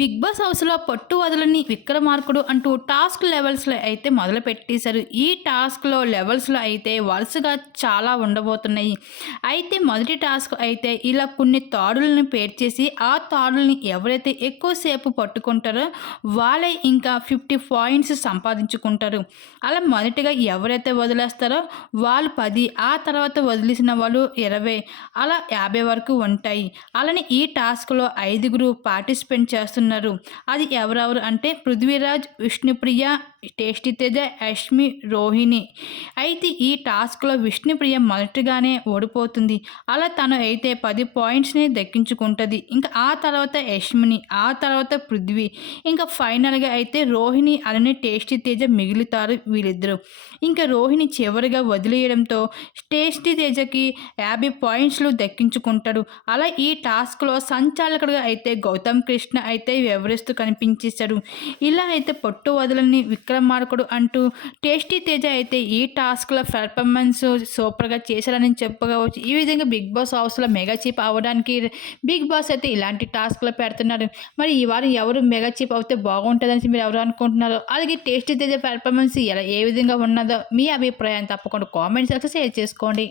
Big boss హౌస్‌లో పట్టు వదలని విక్రమార్కుడు అంటూ టాస్క్ లెవెల్స్‌లో అయితే మొదలుపెట్టేశారు. ఈ టాస్క్‌లో లెవెల్స్‌లో అయితే వరుసగా చాలా ఉండబోతున్నాయి. అయితే మొదటి టాస్క్ అయితే ఇలా కొన్ని తాడులను పేర్చేసి, ఆ తాడుల్ని ఎవరైతే ఎక్కువ సేపు పట్టుకుంటారో వాళ్ళే ఇంకా 50 పాయింట్స్ సంపాదించుకుంటారు. అలా మొదటిగా ఎవరైతే వదిలేస్తారో వాళ్ళు 10, ఆ తర్వాత వదిలేసిన వాళ్ళు 20, అలా 50 వరకు ఉంటాయి. అలానే ఈ టాస్క్‌లో ఐదుగురు పార్టిసిపేట్ చేస్తున్నారు. అది ఎవరెవరు అంటే పృథ్వీరాజ్, విష్ణుప్రియ, టేస్టీ తేజ, యష్మి, రోహిణి. అయితే ఈ టాస్క్‌లో విష్ణుప్రియ మొదటగానే ఓడిపోతుంది. అలా తను అయితే 10 పాయింట్స్‌ని దక్కించుకుంటది. ఇంకా ఆ తర్వాత యష్మిని, ఆ తర్వాత పృథ్వీ, ఇంకా ఫైనల్‌గా అయితే రోహిణి అలానే టేస్టీ తేజ మిగులుతారు వీళ్ళిద్దరూ. ఇంకా రోహిణి చివరిగా వదిలేయడంతో టేస్టీ తేజకి 50 పాయింట్స్‌లు దక్కించుకుంటాడు. అలా ఈ టాస్క్‌లో సంచాలకుడిగా అయితే గౌతమ్ కృష్ణ అయితే వివరిస్తూ కనిపించేశాడు. ఇలా అయితే పట్టు వదలని విక్రమార్కుడు అంటూ టేస్టీ తేజ అయితే ఈ టాస్క్‌లో పెర్ఫార్మెన్స్ సూపర్‌గా చేశారని చెప్పుకోవచ్చు. ఈ విధంగా బిగ్ బాస్ హౌస్‌లో మెగా చీఫ్ అవ్వడానికి బిగ్ బాస్ అయితే ఇలాంటి టాస్క్‌లు పెడుతున్నారు. మరి ఈ వారం ఎవరు మెగా చీఫ్ అవుతే బాగుంటుందని మీరు ఎవరు అనుకుంటున్నారో, అలాగే టేస్టీ తేజ పెర్ఫార్మెన్స్ ఏ విధంగా ఉన్నదో మీ అభిప్రాయం తప్పకుండా కామెంట్ సెక్షన్‌లో షేర్ చేసుకోండి.